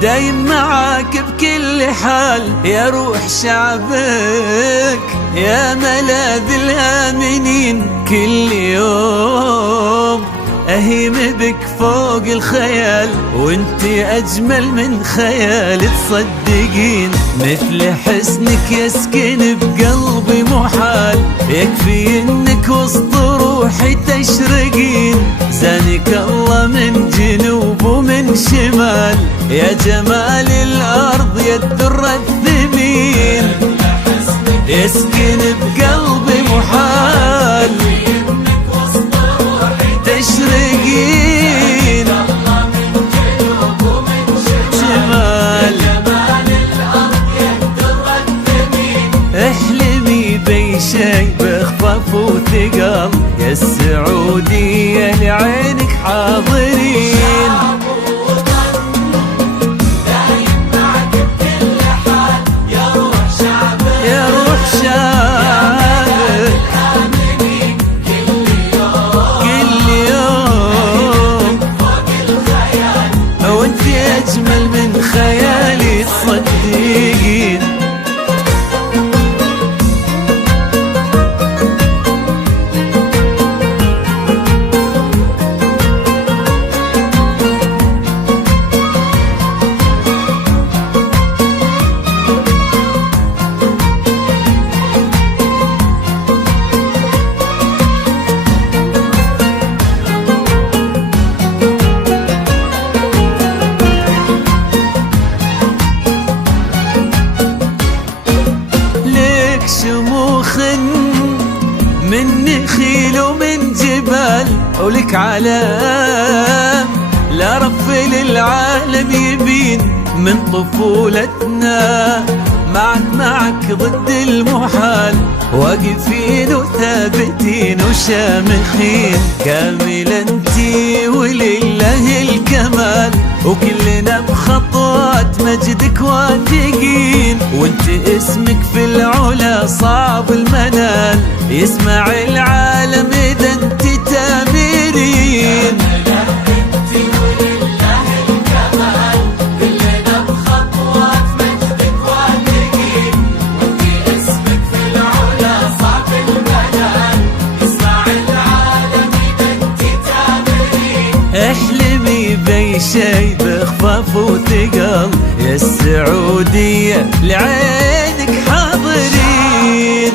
دايم معاك بكل حال يا روح شعبك، يا ملاذ الآمنين كل يوم أهيم بك فوق الخيال، وانت أجمل من خيال تصدقين، مثل حسنك يسكن بقلبي محال، يكفي انك وسط روحي تشرقين، زانك الله من جنوب ومن شمال، يا جمال الأرض يا الدر الثمين، يسكن بقلبي محال تشرقين، شمال احلمي بي شي بخفاف وثقل، يا السعودية لعينك حاضرين، يا روح شعبك كل يوم وانت اجمل من خيالي تصدقين. شموخ من نخيل ومن جبال، ولك علام لا رف للعالم يبين، من طفولتنا معك ضد المحال، واقفين وثابتين وشامخين، كامل انتي ولله الكمال، وكلنا بخطوات مجدك واثقين، وانت اسمك في العلا صعب المنال، يسمع العالم اذا انت تامرين، احلمي بي شي بخفاف وثقل، يا السعودية لعينك حاضرين.